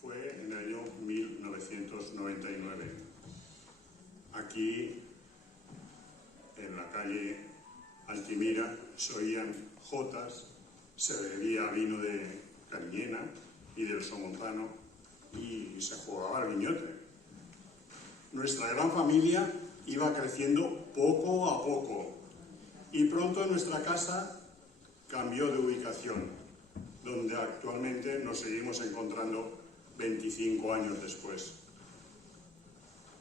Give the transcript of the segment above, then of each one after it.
fue en el año 1999. Aquí, en la calle Altimira, se oían jotas, se bebía vino de Cariñena y del Somontano y se jugaba al guiñote. Nuestra gran familia iba creciendo poco a poco y pronto nuestra casa cambió de ubicación, donde actualmente nos seguimos encontrando 25 años después.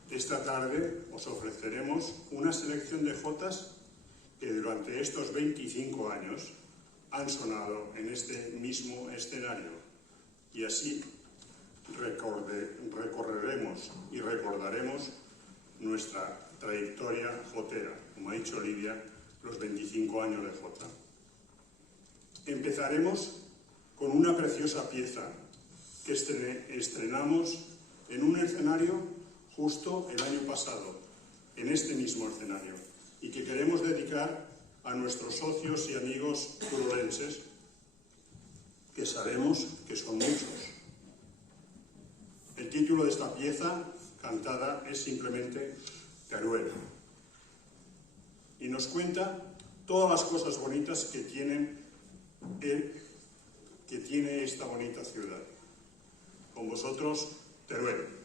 Esta tarde os ofreceremos una selección de jotas que durante estos 25 años han sonado en este mismo escenario, y así recorreremos y recordaremos nuestra trayectoria jotera, como ha dicho Lidia, los 25 años de jota. Empezaremos con una preciosa pieza que estrenamos en un escenario justo el año pasado, en este mismo escenario, y que queremos dedicar a nuestros socios y amigos turolenses, que sabemos que son muchos. El título de esta pieza cantada es simplemente Teruel, y nos cuenta todas las cosas bonitas que tiene esta bonita ciudad. Con vosotros, Teruel.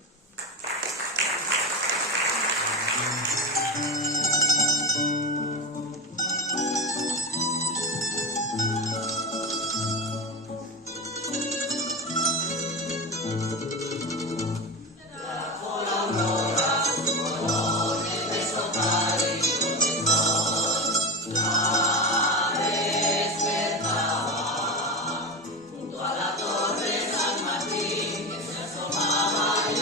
Junto a la torre San Martín, que se asomaba y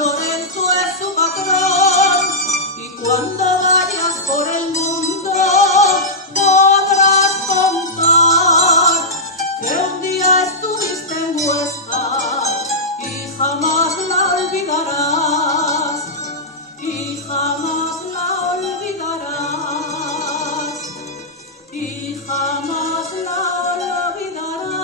Lorenzo es su patrón, y cuando vayas por el mundo podrás contar que un día estuviste en Huesca y jamás la olvidarás, y jamás la olvidarás, y jamás la olvidarás.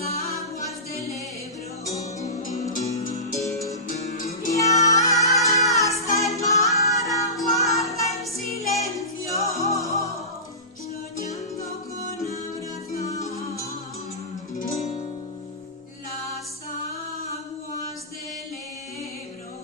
aguas del Ebro y hasta el mar aguarda en silencio, soñando con abrazar las aguas del Ebro.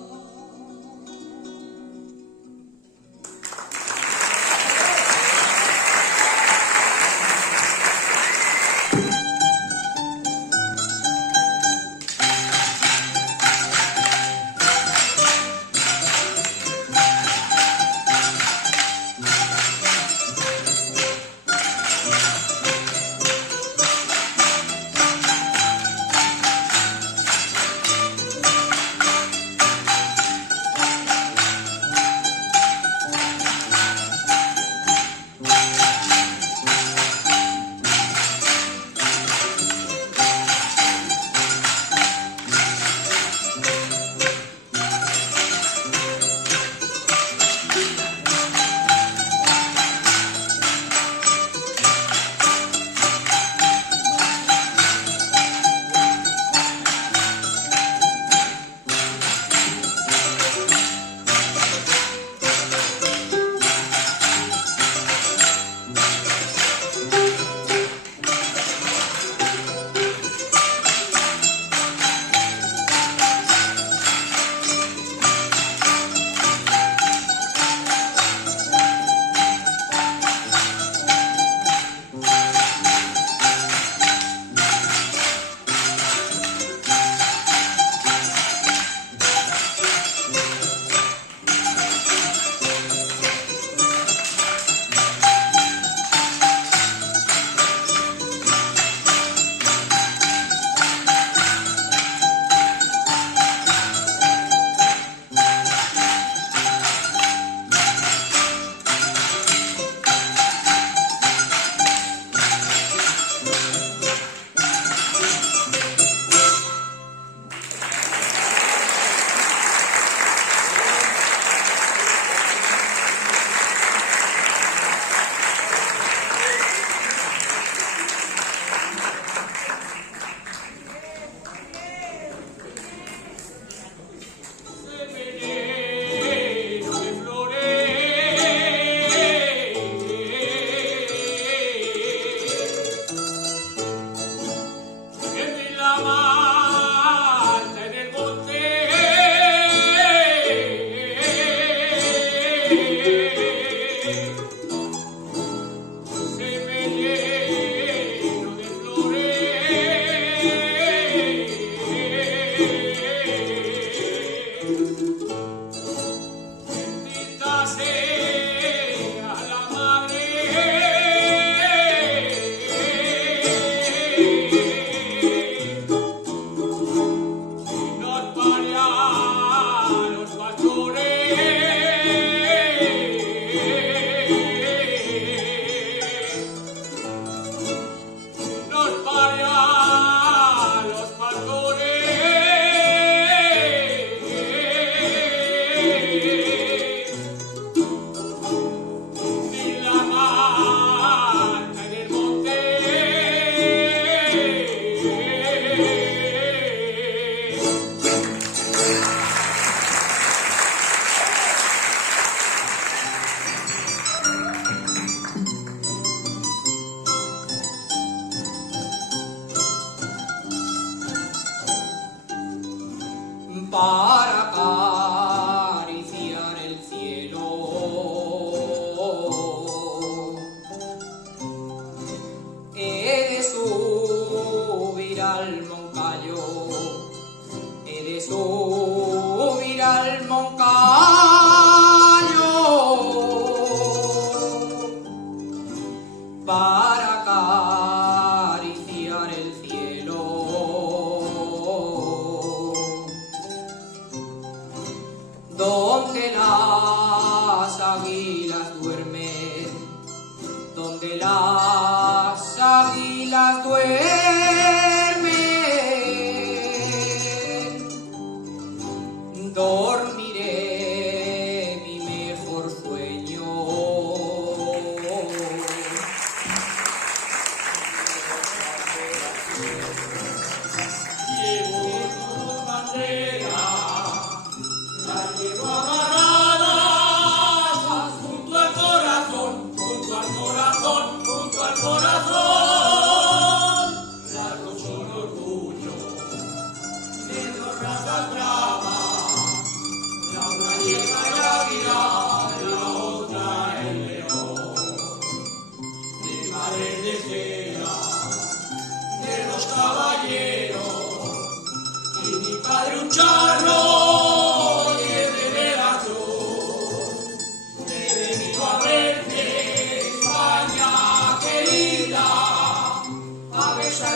para acariciar el cielo. He de subir al Moncayo, he de subir al Moncayo para acariciar el cielo. Donde las águilas duermen, donde las águilas duermen.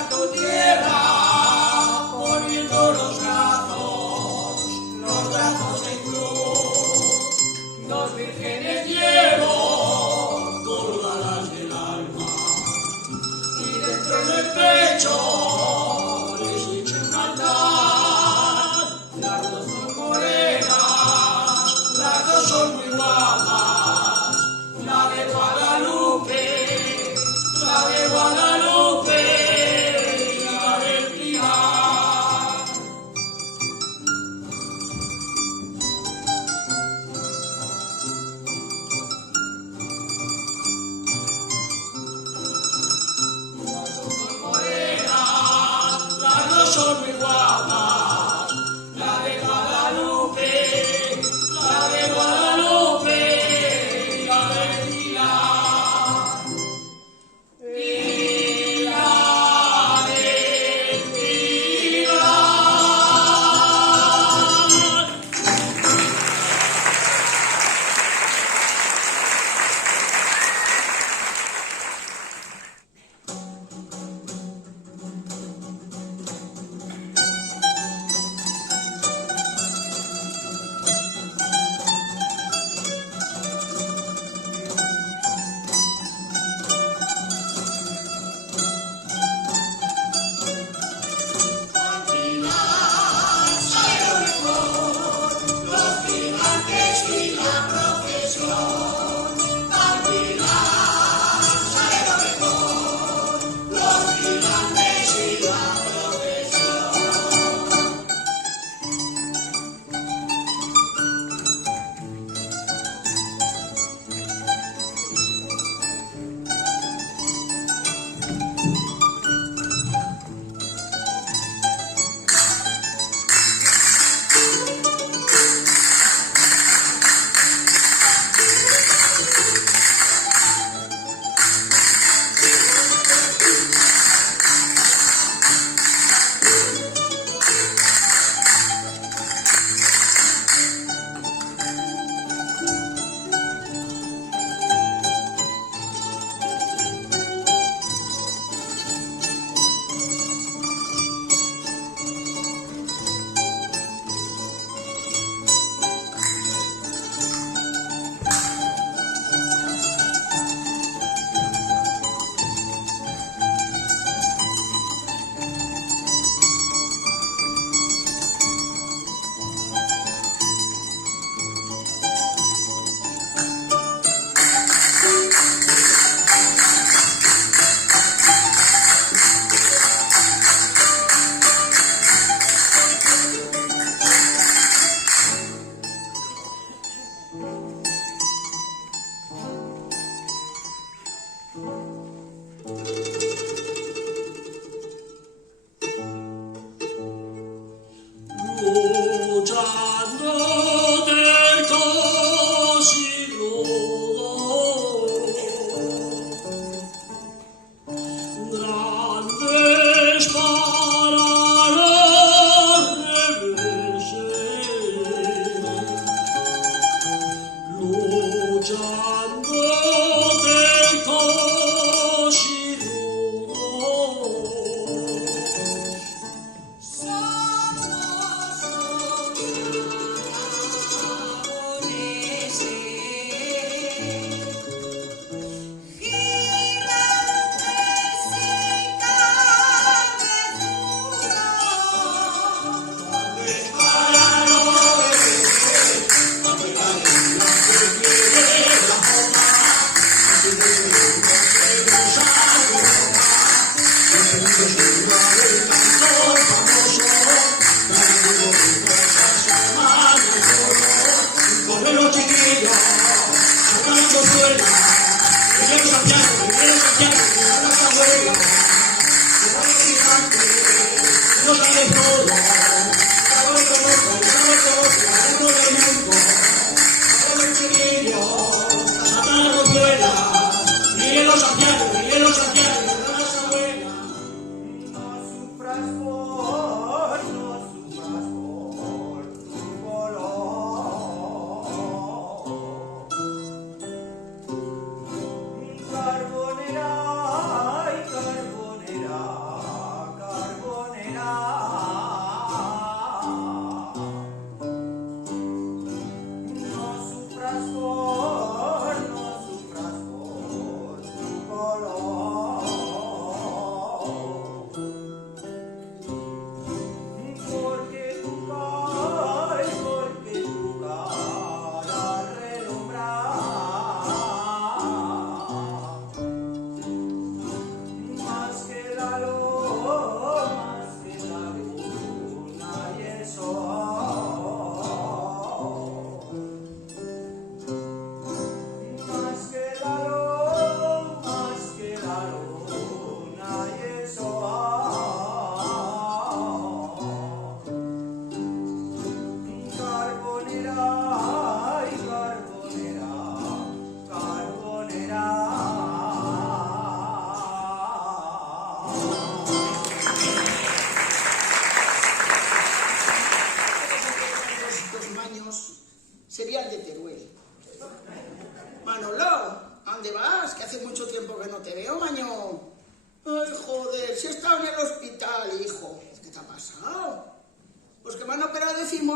tu tierra, poniendo los brazos de cruz. Dos vírgenes llevo, colgadas del alma, y dentro del pecho les eché un altar. Las dos son morenas, las dos son muy guapas, la de Guadalupe y la del Pilar. Las dos son morenas, las dos son muy guapas, la de Guadalupe y la del Pilar.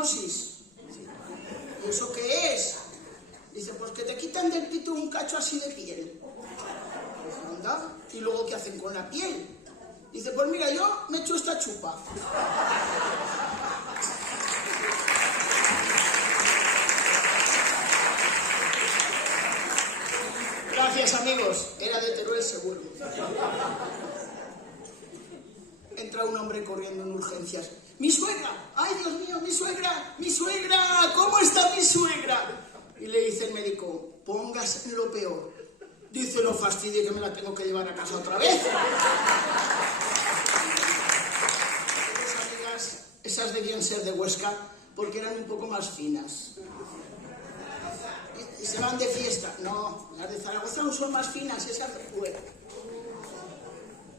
equimosis. ¿Y eso qué es? Dice, pues que te quitan del pito un cacho así de piel. Pues anda, ¿y luego qué hacen con la piel? Dice, pues mira, yo me echo esta chupa. Gracias, amigos. Era de Teruel seguro. Entra un hombre corriendo en urgencias. ¡Mi suegra! ¡Ay, Dios mío, mi suegra! ¡Mi suegra! ¿Cómo está mi suegra? Y le dice el médico, póngase en lo peor. Dice, no fastidie que me la tengo que llevar a casa otra vez. Esas debían ser de Huesca porque eran un poco más finas. Y se van de fiesta. No, las de Zaragoza no son más finas, esas de fuera.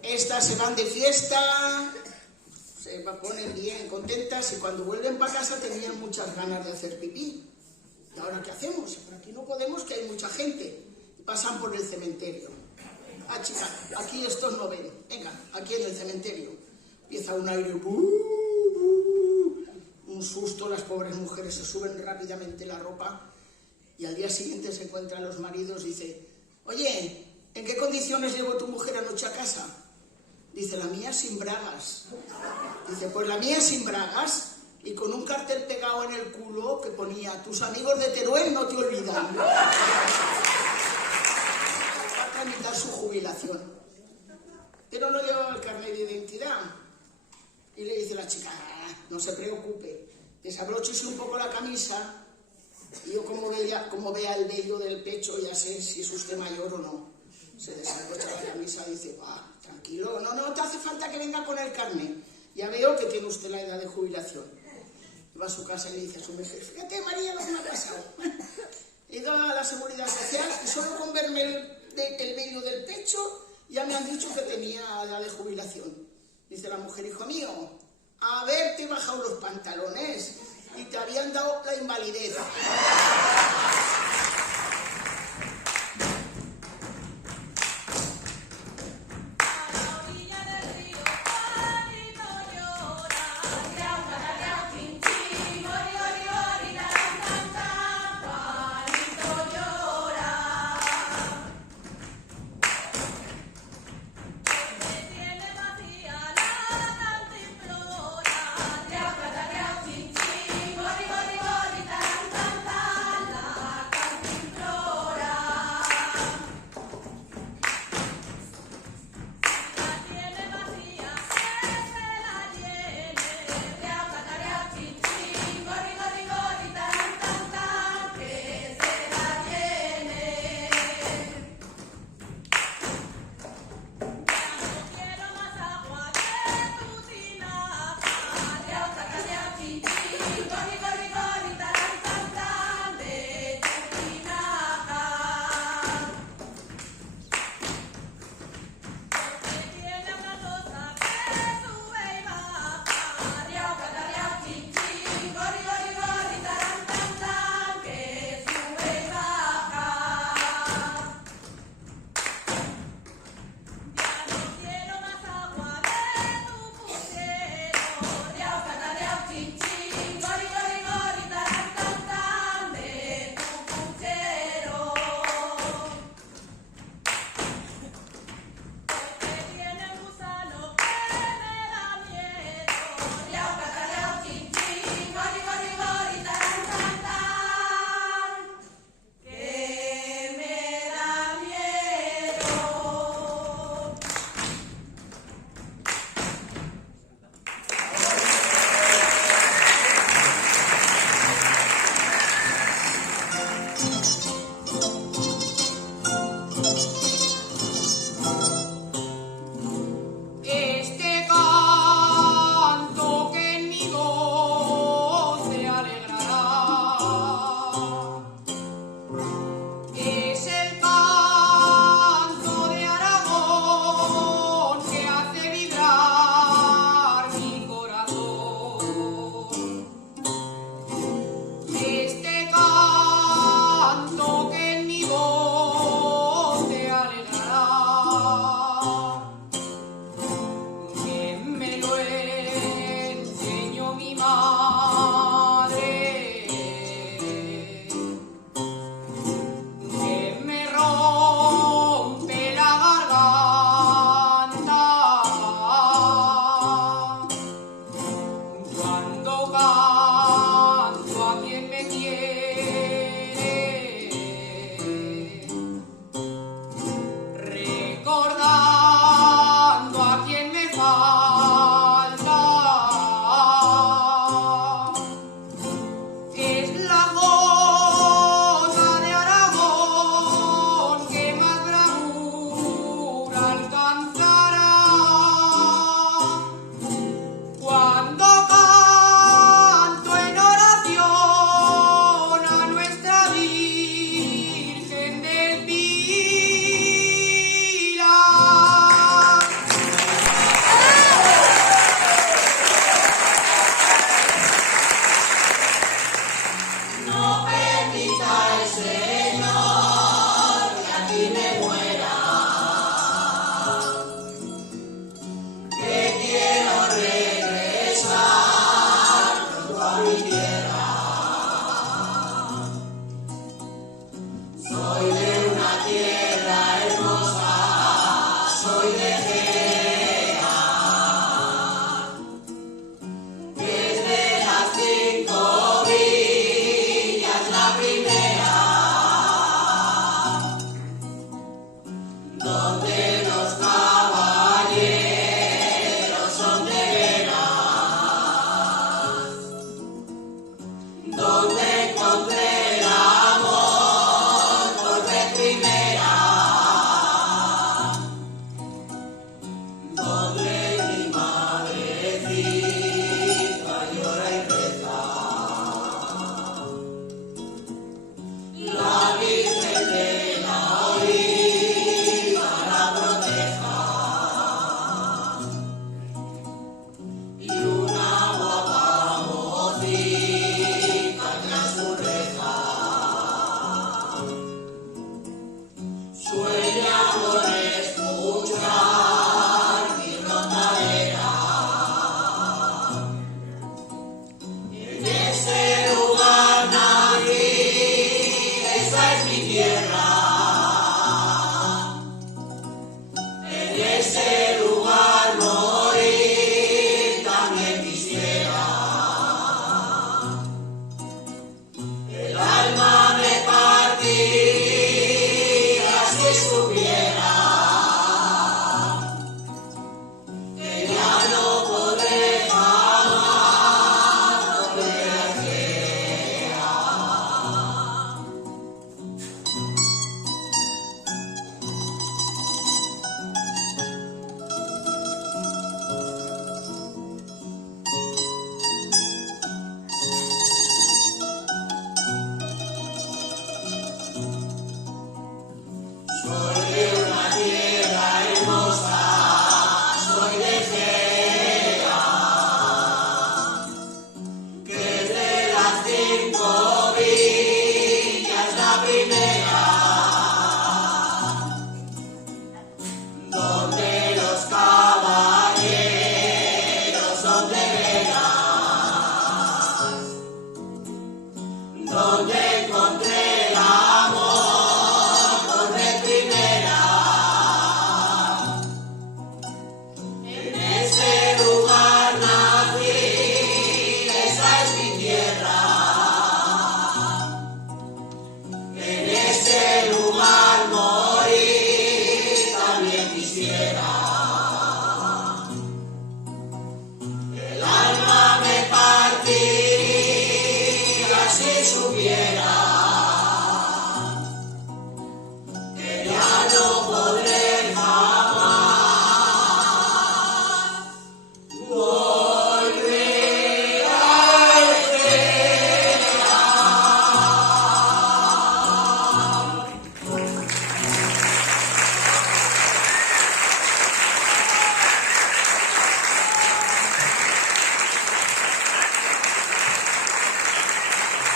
Estas se van de fiesta, se ponen bien contentas y cuando vuelven para casa tenían muchas ganas de hacer pipí. ¿Y ahora qué hacemos? Por aquí no podemos, que hay mucha gente. Y pasan por el cementerio. Ah, chica, aquí estos no ven. Venga, aquí en el cementerio. Empieza un aire, un susto, las pobres mujeres se suben rápidamente la ropa y al día siguiente se encuentran los maridos y dice, oye, ¿en qué condiciones llevó tu mujer anoche a casa? Dice, la mía sin bragas. Dice, pues la mía sin bragas y con un cartel pegado en el culo que ponía, tus amigos de Teruel no te olvidan. Va a tramitar su jubilación. Pero no llevaba el carnet de identidad. Y le dice la chica, no se preocupe, desabróchese un poco la camisa y yo como vea el vello del pecho ya sé si es usted mayor o no. Se desabrocha la camisa y dice, tranquilo, no te hace falta que venga con el carnet. Ya veo que tiene usted la edad de jubilación. Y va a su casa y le dice a su mujer, fíjate María lo que me ha pasado. He ido a la Seguridad Social y solo con verme el vello del pecho ya me han dicho que tenía edad de jubilación. Dice la mujer, hijo mío, haberte bajado los pantalones y te habían dado la invalidez.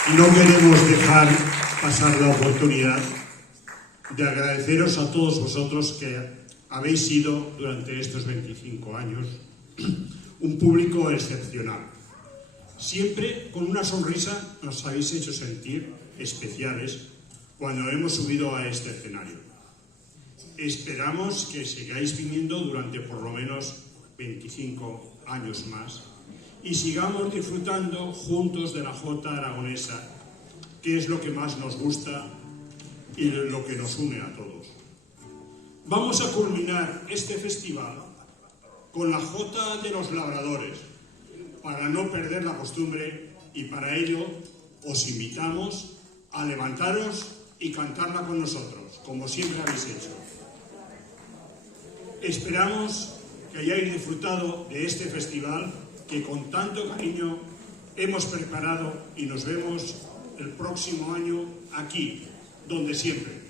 Y no queremos dejar pasar la oportunidad de agradeceros a todos vosotros que habéis sido durante estos 25 años un público excepcional. Siempre con una sonrisa nos habéis hecho sentir especiales cuando hemos subido a este escenario. Esperamos que sigáis viniendo durante por lo menos 25 años más y sigamos disfrutando juntos de la jota aragonesa, que es lo que más nos gusta y lo que nos une a todos. Vamos a culminar este festival con la jota de los labradores, para no perder la costumbre, y para ello os invitamos a levantaros y cantarla con nosotros, como siempre habéis hecho. Esperamos que hayáis disfrutado de este festival que con tanto cariño hemos preparado, y nos vemos el próximo año aquí, donde siempre.